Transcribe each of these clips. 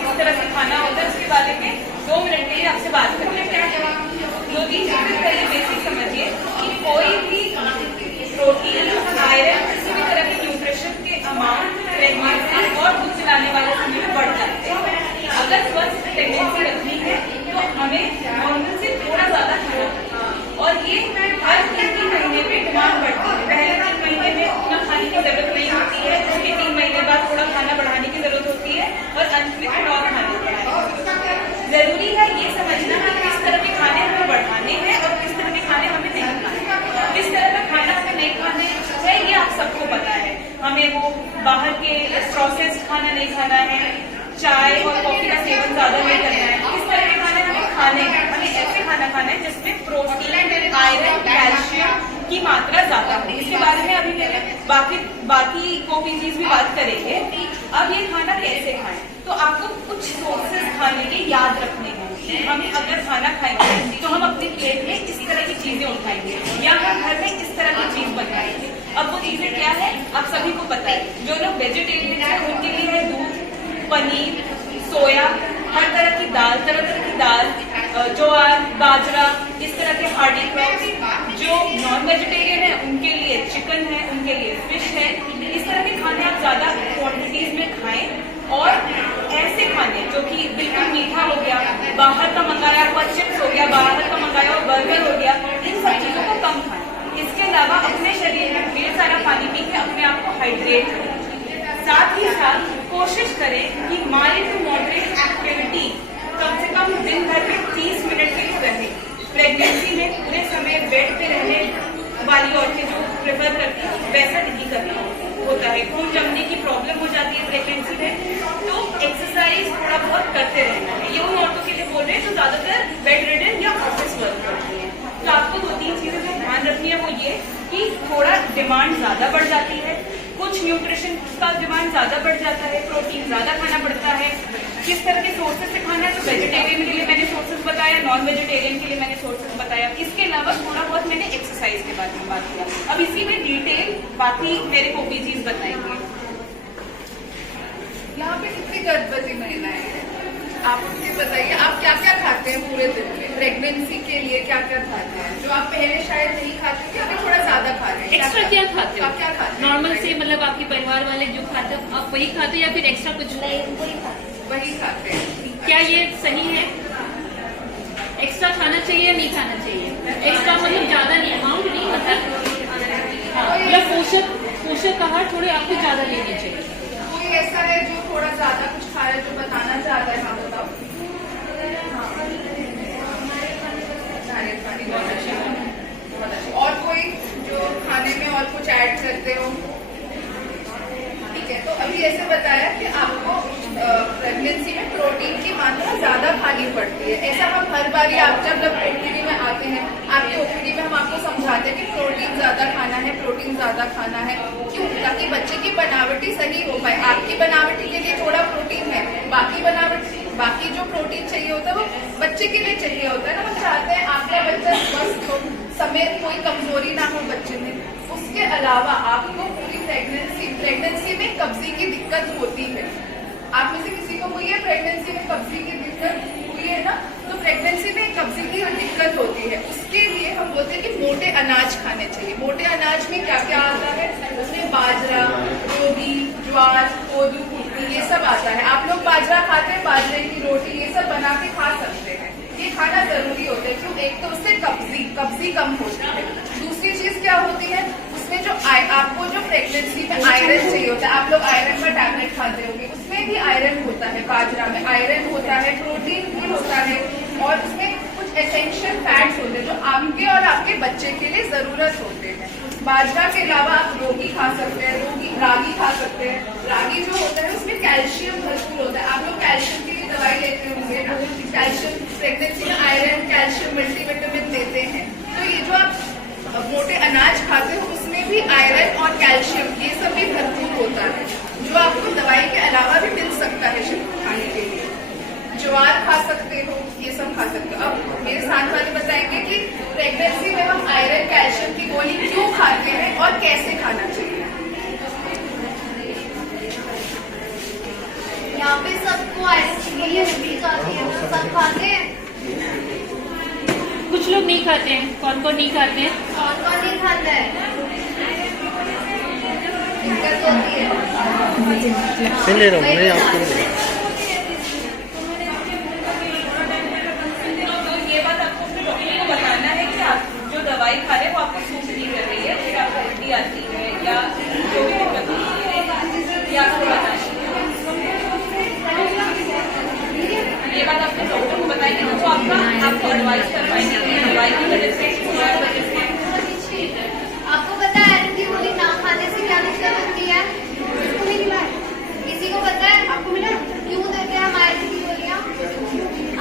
किस तरह से खाना होता है उसके बारे में 2 मिनट के लिए आपसे बात करते हैं। 2-3 चीजें पहले बेसिक समझिए कि कोई भी प्रोटीन, आयरन, किसी भी तरह के न्यूट्रिशन के अमाउंट प्रेगनेंसी और दूध पिलाने वाले समय में बढ़ जाते हैं। अगर स्वस्थ प्रेगनेंसी रखनी है तो हमें नॉर्मल से थोड़ा ज्यादा खाना, और ये हर 3 महीने में डिमांड बढ़ती है। पहले 3 महीने में उतना खाने की जरूरत नहीं होती है, उसके 3 महीने बाद थोड़ा खाना बढ़ाने की जरूरत होती है और अंत में थोड़ा और खाना बढ़ाना है। जरूरी है ये समझना कि किस तरह के खाने हमें बढ़ाने हैं और किस तरह के खाने हमें नहीं खाने। किस तरह का खाना हमें नहीं खाने है ये आप सबको पता है। हमें वो बाहर के प्रोसेस्ड खाना नहीं खाना है, चाय और कॉफी का सेवन ज्यादा नहीं करना है। किस तरह के खाने हमें खाने हैं, हमें ऐसे खाना खाना है जिसमें प्रोटीन, आयरन, कैल्शियम की मात्रा ज्यादा हो। इसके बारे में अभी मेरे बाकी कोपीजीज भी बात करेंगे। अब ये खाना कैसे खाएं, तो आपको कुछ सोर्सेज खाने के याद रखने होंगे। हमें अगर खाना खाएंगे तो हम अपने प्लेट में इस तरह की चीजें उठाएंगे या हम घर में इस तरह की चीज बनाएंगे। अब वो चीजें क्या है आप सभी को पता है। जो लोग वेजिटेरियन है उनके लिए है दूध, पनीर, सोया, हर तरह की दाल, ज्वार, बाजरा, इस तरह के हार्डी क्रॉप्स। जो नॉन वेजिटेरियन है उनके लिए चिकन है, उनके लिए फिश है। इस तरह के खाने आप ज्यादा क्वांटिटीज में खाएं और ऐसे खाने जो कि बिल्कुल मीठा हो गया, बाहर का मंगाया हुआ चिप्स हो गया, बाहर का मंगाया हुआ बर्गर हो गया, इन सब चीजों को कम खाएं। इसके अलावा अपने शरीर में ढेर सारा पानी पी के अपने आप को हाइड्रेट करें। साथ ही साथ कोशिश करें कि माइल्ड टू मॉडरेट एक्टिविटी कम से कम दिन भर में 30 मिनट के लिए रहे। प्रेगनेंसी में पूरे समय बेड पे रहने वाली औरतें जो प्रेफर करती हैं वैसा नहीं करना होता है। खून जमने की प्रॉब्लम हो जाती है प्रेगनेंसी में, तो एक्सरसाइज थोड़ा बहुत करते रहना है। ये उन औरतों के लिए बोल रहे हैं जो ज्यादातर बेड रिडन या ऑफिस वर्क करती है। तो आपको 2-3 चीजें जो ध्यान रखनी है वो ये कि थोड़ा डिमांड ज्यादा बढ़ जाती है, कुछ न्यूट्रिशन का डिमांड ज्यादा बढ़ जाता है, प्रोटीन ज्यादा खाना पड़ता है। किस तरह के सोर्सेज से खाना है, तो वेजिटेरियन के लिए मैंने सोर्सेज बताया, नॉन वेजिटेरियन के लिए मैंने सोर्सेज बताया। इसके अलावा थोड़ा बहुत मैंने एक्सरसाइज के बारे में बात किया। अब इसी में डिटेल बाकी मेरे कोपीजीज बताएंगे। यहाँ पे कितनी गर्भवती महिलाएं हैं, आप मुझे बताइए आप क्या क्या खाते हैं पूरे दिन में प्रेगनेंसी के लिए, क्या क्या खाते हैं जो आप पहले शायद नहीं खाते थे, अभी थोड़ा ज्यादा खा रहे हैं। एक्स्ट्रा क्या खाते हो? क्या खाते हैं नॉर्मल से, मतलब आपके परिवार वाले जो खाते हो आप वही खाते हो या फिर एक्स्ट्रा कुछ? वही खाते हैं। क्या ये सही है? एक्स्ट्रा खाना चाहिए या नहीं खाना चाहिए? एक्स्ट्रा मतलब ज्यादा नहीं, अमाउंट नहीं, मतलब पोषक आहार थोड़े आपको ज्यादा लेने चाहिए। कोई ऐसा है जो थोड़ा ज्यादा कुछ खा रहा है जो बताना चाहता है? हाँ बताओ। और कोई जो खाने में और कुछ ऐड करते हो? ठीक है, तो अभी ऐसे बताया कि आपको प्रेगनेंसी में प्रोटीन की मात्रा ज्यादा खानी पड़ती है। ऐसा हम हर बार आप जब ओपीडी में आते हैं, आपकी ओपीडी में हम आपको समझाते हैं कि प्रोटीन ज्यादा खाना है, प्रोटीन ज्यादा खाना है। क्यों? ताकि बच्चे की बनावटी सही हो पाए। आपकी बनावटी के लिए थोड़ा प्रोटीन है, बाकी जो प्रोटीन चाहिए होता है वो बच्चे के लिए चाहिए होता है ना। हम चाहते हैं आपका बच्चा स्वस्थ हो, समय कोई कमजोरी ना हो बच्चे में। उसके अलावा आपको पूरी प्रेगनेंसी में कब्जी की दिक्कत होती है। आप में से किसी को हुई है प्रेगनेंसी में कब्जी की दिक्कत हुई है ना? तो प्रेगनेंसी में कब्जी की दिक्कत होती है, उसके लिए हम बोलते हैं कि मोटे अनाज खाने चाहिए। मोटे अनाज में क्या क्या आता है? उसमें बाजरा, रोटी, ज्वार, कोदू, कुटकी, ये सब आता है। आप लोग बाजरा खाते हैं, बाजरे की रोटी ये सब बना के खा सकते हैं। ये खाना जरूरी होता है। क्यों? एक तो उससे कब्जी कम होती है। दूसरी चीज क्या होती है, उसमें जो आपको जो प्रेगनेंसी में आयरन चाहिए होता है, आप लोग आयरन का टैबलेट खाते होंगे, उसमें भी आयरन होता है। बाजरा में आयरन होता है, प्रोटीन भी होता है और उसमें कुछ एसेंशियल फैट्स होते हैं जो आपके और आपके बच्चे के लिए जरूरत होते हैं। बाजरा के अलावा आप रोगी खा सकते हैं, रागी खा सकते हैं। रागी जो होता है उसमें कैल्शियम भरपूर होता है। आप लोग कैल्शियम की दवाई लेते होंगे ना, कैल्शियम प्रेगनेंसी में आयरन, कैल्शियम, मल्टीविटामिन देते हैं। तो ये जो आप मोटे अनाज खाते हो उसमें भी आयरन और कैल्शियम ये सब भी भरपूर होता है, जो आपको दवाई के अलावा भी मिल सकता है खाने के लिए। ज्वार खा सकते हो, ये सब खा सकते हो। अब मेरे साथ वाले बताएंगे कि प्रेगनेंसी में हम आयरन कैल्शियम की गोली क्यों खाते हैं और कैसे खाना चाहिए। यहाँ पे सबको आयरन ये हड्डी जाती है ना, सब खाते हैं। कुछ लोग नहीं खाते हैं, कौन कौन नहीं खाते हैं? कौन कौन नहीं खाता है? दिक्कत होती है। मैं ले रहा हूँ, मैं आपको तो ये बात आपको अपने डॉक्टर को बताना है कि आप जो दवाई खा रहे हैं वो आपको सूट नहीं कर रही है, फिर आपको उल्टी आती है या जो भी दिक्कत होती है, ये आपको बताना है। ये बात आपने डॉक्टर को बताएंगे तो वो आपको एडवाइस कर पाएंगे कि दवाई की वजह से और वजह से। आपको पता है आयरन की गोली ना खाने से क्या दिक्कत होती है? किसी को पता है? आपको मिला? क्यों देते हैं हम आयरन की गोलियां?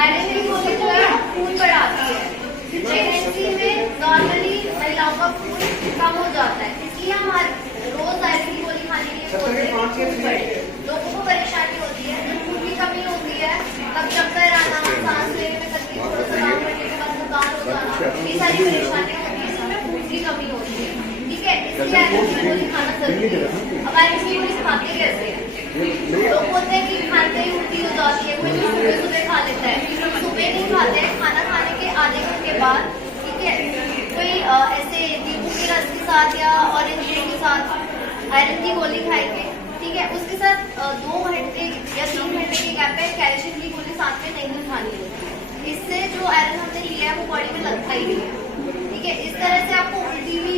आयरन की गोली जो है खून बढ़ाती है। प्रेगनेंसी में नॉर्मली महिलाओं का खून कम हो जाता है, इसलिए हम रोज आयरन की गोली खाने के लिए बोलते हैं कि खून बढ़े। लोगों को परेशानी होती है, जब खून की कमी होती है तब चक्कर आना, सांस लेने में तकलीफ, थोड़ा सा काम करने के बाद थकान हो जाना, ये सारी परेशानियां होती है, इसमें खून की कमी होती है। ठीक है, इसलिए आयरन की गोली खाना जरूरी है। अब आयरन की गोली खाते कैसे हैं? लोग बोलते हैं कि खाते ही उल्टी हो जाती है, कोई सुबह सुबह खा लेता है, सुबह नहीं खाते हैं, खाना खाने के आधे घंटे बाद। ठीक है, कोई ऐसे नींबू के रस के साथ या ऑरेंज जूस के साथ आयरन की गोली खाएंगे। ठीक है, उसके साथ 2 घंटे या 3 घंटे के गैप पे कैल्शियम की गोली साथ में नहीं खानी होती। इससे जो आयरन हमने लिया है वो बॉडी में लगता ही नहीं है। ठीक है, इस तरह से आपको उल्टी भी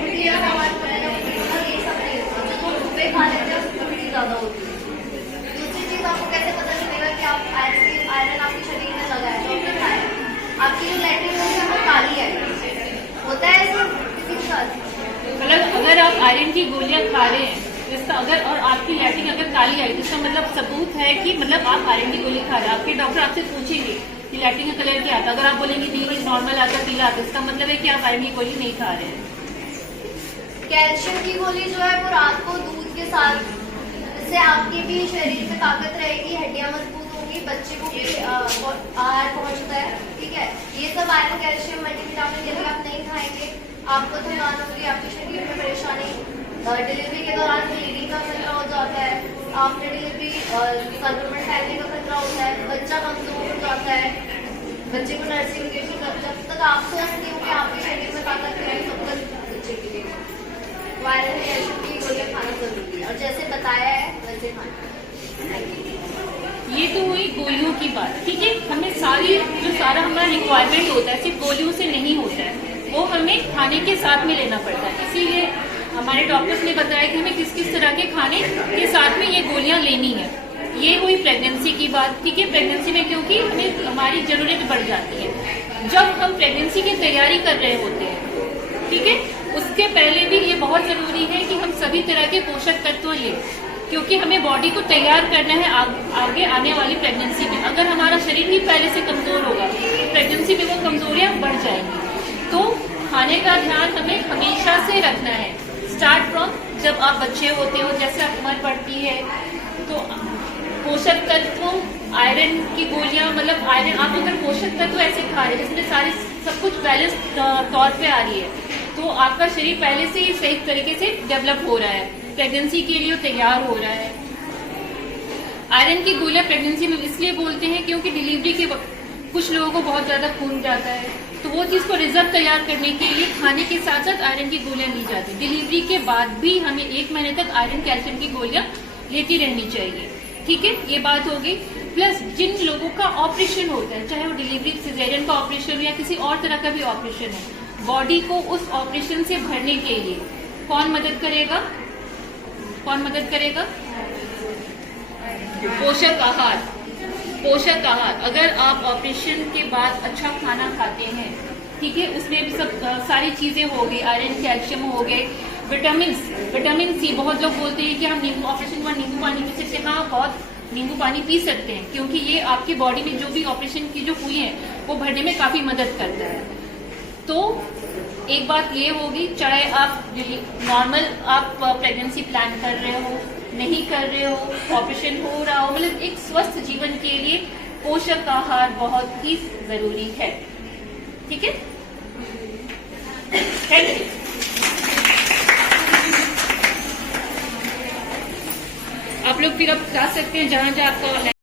उल्टी या सवाल पड़ेगा, ये सब नहीं होता। जो सुबह खा लेते हैं उसकी उल्टी ज्यादा होती है। दूसरी चीज आपको कैसे पता चलेगा कि आप आयरन आपके शरीर में लगा है, डॉक्टर खाए आपकी जो लैट्रिन होती है वो काली है, होता है ऐसा किसी के साथ? मतलब अगर आप आयरन की गोलियां खा रहे हैं इसका अगर और आपकी लैट्रिन अगर काली आई तो इसका मतलब सबूत है कि मतलब आप आयरन की गोली खा रहे हैं। आपके डॉक्टर आपसे पूछेंगे कि लैट्रिन का कलर क्या आता है, अगर आप बोलेंगे नहीं नॉर्मल आता पीला आता, इसका मतलब है कि आप आयरन की गोली नहीं खा रहे हैं। कैल्शियम की गोली जो है वो रात को दूध के साथ, इससे आपके भी शरीर में ताकत रहेगी, हड्डियां मजबूत होंगी, बच्चे को भी आहार पहुंचता है। ठीक है, ये सब आयरन कैल्शियम मल्टीविटामिन यदि आप नहीं खाएंगे आपको थकान होगी, आपके शरीर में परेशानी, डिलीवरी के दौरान ब्लीडिंग का खतरा हो जाता है, आफ्टर डिलीवरी संक्रमण फैलने का खतरा होता है, बच्चा कमजोर हो जाता है, बच्चे को नर्सिंग के जब तक आप स्वस्थ नहीं होंगे आपके शरीर में ताकत रहेगी तब तक बच्चे के लिए वायरल कैल्शियम की गोलियां खाना जरूरी है और जैसे बताया है वैसे खाना। ये तो हुई गोलियों की बात। ठीक है, हमें सारा हमारा रिक्वायरमेंट होता है सिर्फ गोलियों से नहीं होता है, वो हमें खाने के साथ में लेना पड़ता है। इसीलिए हमारे डॉक्टर्स ने बताया कि हमें किस किस तरह के खाने के साथ में ये गोलियां लेनी है। ये हुई प्रेगनेंसी की बात। ठीक है, प्रेगनेंसी में क्योंकि हमें हमारी जरूरत बढ़ जाती है जब हम प्रेगनेंसी की तैयारी कर रहे होते हैं। ठीक है, उसके पहले भी ये बहुत जरूरी है कि हम सभी तरह के पोषक तत्व लें, क्योंकि हमें बॉडी को तैयार करना है आगे आने वाली प्रेगनेंसी में। अगर हमारा शरीर ही पहले से कमजोर होगा प्रेगनेंसी में वो कमजोरियां बढ़ जाएंगी। तो खाने का ध्यान हमें हमेशा से रखना है, स्टार्ट फ्रॉम जब आप बच्चे होते हो, जैसे आप उम्र बढ़ती है तो पोषक तत्वों आयरन की गोलियां, मतलब आयरन आप अगर पोषक तत्व ऐसे खा रहे हैं जिसमें सारी सब कुछ बैलेंस तौर पे आ रही है तो आपका शरीर पहले से ही सही तरीके से डेवलप हो रहा है, प्रेगनेंसी के लिए तैयार हो रहा है। आयरन की गोलियां प्रेगनेंसी में इसलिए बोलते हैं क्योंकि डिलीवरी के वक्त कुछ लोगों को बहुत ज्यादा खून जाता है, तो वो चीज को रिजर्व तैयार करने के लिए खाने के साथ साथ आयरन की गोलियां ली जाती है। डिलीवरी के बाद भी हमें 1 महीने तक आयरन कैल्शियम की गोलियां लेती रहनी चाहिए। ठीक है, ये बात हो गई। प्लस जिन लोगों का ऑपरेशन होता है, चाहे वो डिलीवरी सिजेरियन का ऑपरेशन हो या किसी और तरह का भी ऑपरेशन है, बॉडी को उस ऑपरेशन से भरने के लिए कौन मदद करेगा? कौन मदद करेगा? पोषक आहार। पोषक आहार, अगर आप ऑपरेशन के बाद अच्छा खाना खाते हैं, ठीक है, उसमें भी सब सारी चीजें हो गई, आयरन कैल्शियम हो गए, विटामिन सी। बहुत लोग बोलते हैं कि हम ऑपरेशन के बाद नींबू पानी पी सकते हैं। हाँ, बहुत नींबू पानी पी सकते हैं क्योंकि ये आपकी बॉडी में जो भी ऑपरेशन की जो हुई है वो भरने में काफी मदद करता है। तो एक बात ये होगी, चाहे आप नॉर्मल आप प्रेगनेंसी प्लान कर रहे हो, नहीं कर रहे हो, ऑपरेशन हो रहा हो, मतलब एक स्वस्थ जीवन के लिए पोषक आहार बहुत ही जरूरी है। ठीक है, थैंक यू। आप लोग फिर अब जा सकते हैं जहां आपका